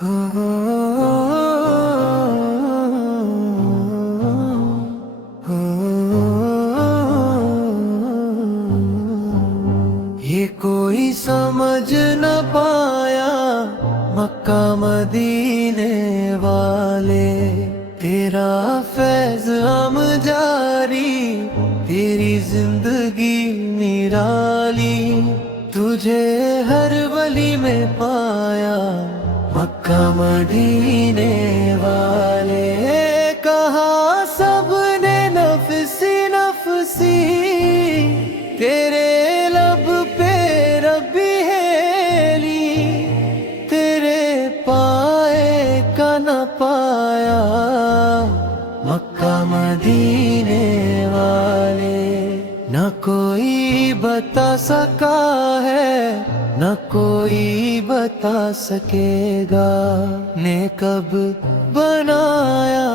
ये कोई समझ न पाया मक्का मदीने वाले, तेरा फैज हम जारी, तेरी जिंदगी निराली। तुझे हर वली में पाया मक्का मदीने वाले। कहा सबने नफसी नफसी, तेरे लब पे रब्बी हेली, तेरे पाए का न पाया मक्का मदीने वाले। न कोई बता सका है, न कोई बता सकेगा, ने कब बनाया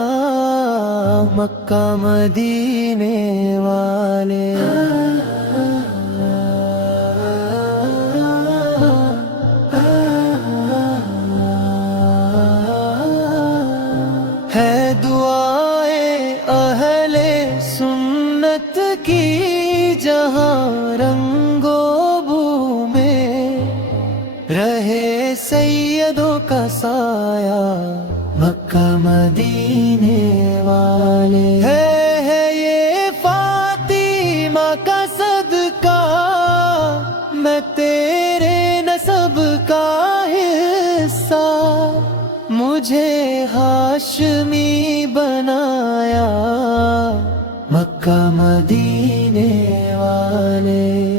मक्का मदीने वाले। है दुआए अहले सुन्नत की जहां रंगो बू में, रहे सैयदों का साया मक्का मदीने वाले। है ये फातिमा का सदका, मैं तेरे नसब का हिस्सा, मुझे हाशमी बनाया मक्का मदीने वाले।